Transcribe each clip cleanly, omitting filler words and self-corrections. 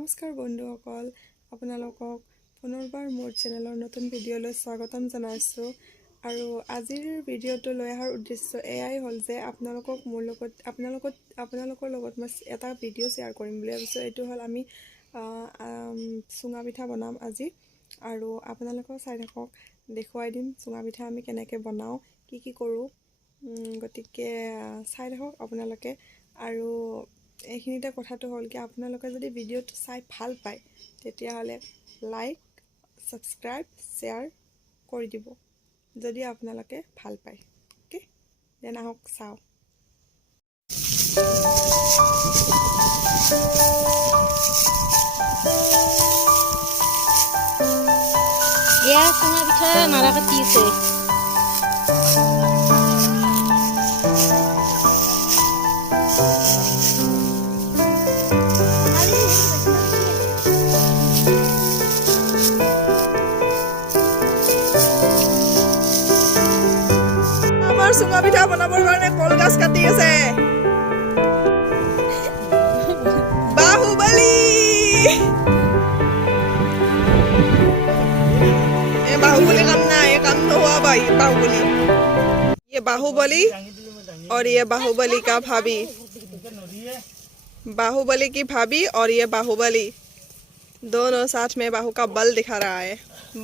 নমস্কাৰ বন্ধুসকল, আপোনালোকক পুনৰবাৰ মোৰ চেনেলৰ নতুন ভিডিঅ'লৈ স্বাগতম জনাইছোঁ। আৰু আজিৰ ভিডিঅ'টো লৈ অহাৰ উদ্দেশ্য এয়াই হ'ল যে আপোনালোকৰ লগত মই এটা ভিডিঅ' শ্বেয়াৰ কৰিম বুলি ভাবিছোঁ। এইটো হ'ল আমি চুঙা পিঠা বনাম আজি, আৰু আপোনালোকেও চাই থাকক, দেখুৱাই দিম চুঙা পিঠা আমি কেনেকৈ বনাওঁ, কি কৰোঁ। গতিকে চাই থাকক আপোনালোকে। আৰু এইখিনিতে কথাটো হ'ল কি, আপোনালোকে যদি ভিডিঅ'টো চাই ভাল পায় তেতিয়াহ'লে লাইক, ছাবস্ক্ৰাইব, শ্বেয়াৰ কৰি দিব যদি আপোনালোকে ভাল পায়। অ'কে, দেন আহক চাওঁ। চুঙা পিঠা নাৰা কাটি আছে। আমাৰ চুঙা পিঠা বনাবৰ কাৰণে কলগছ কাটি আছে। বাহুবলী, ये बाहुबली काम ना, ये काम तो हुआ भाई बाहुबली। ये बाहुबली और ये बाहुबली का भाभी, बाहुबली की भाभी और ये बाहुबली दोनों साथ में बाहु का बल दिखा रहा है।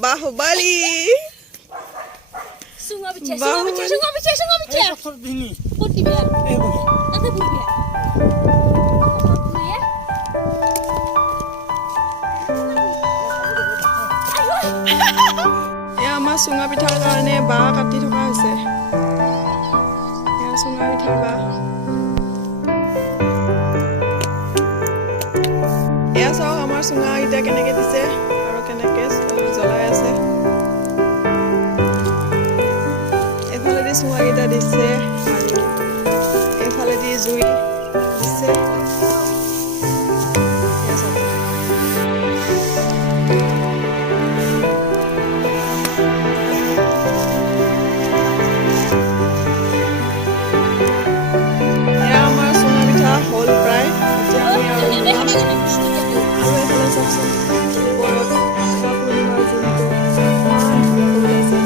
बाहुबली আমাৰ চুঙা পিঠাৰ কাৰণে বাঁহ কাটি থকা হৈছে। চুঙা পিঠাৰ বাঁহ এয়া চাওক, আমাৰ চুঙা এতিয়া কেনেকে দিছে আৰু কেনেকে জ্বলাই আছে। এফালেদি চুঙাকেইটা দিছে আৰু এফালেদি জুই দিছে। হ'ল প্ৰায়, এতিয়া আমি আৰু এফালে চাওকচোন, ওপৰত পূৰ্ণিমাৰ জোনটো ইমান ধুনীয়াকৈ ওলাইছে।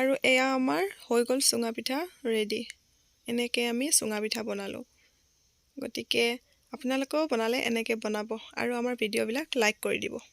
আৰু এয়া আমাৰ হৈ গ'ল চুঙা পিঠা ৰেডি। এনেকৈ আমি চুঙা পিঠা বনালোঁ। গতিকে আপোনালোকেও বনালে এনেকৈ বনাব আৰু আমাৰ ভিডিঅ'বিলাক লাইক কৰি দিব।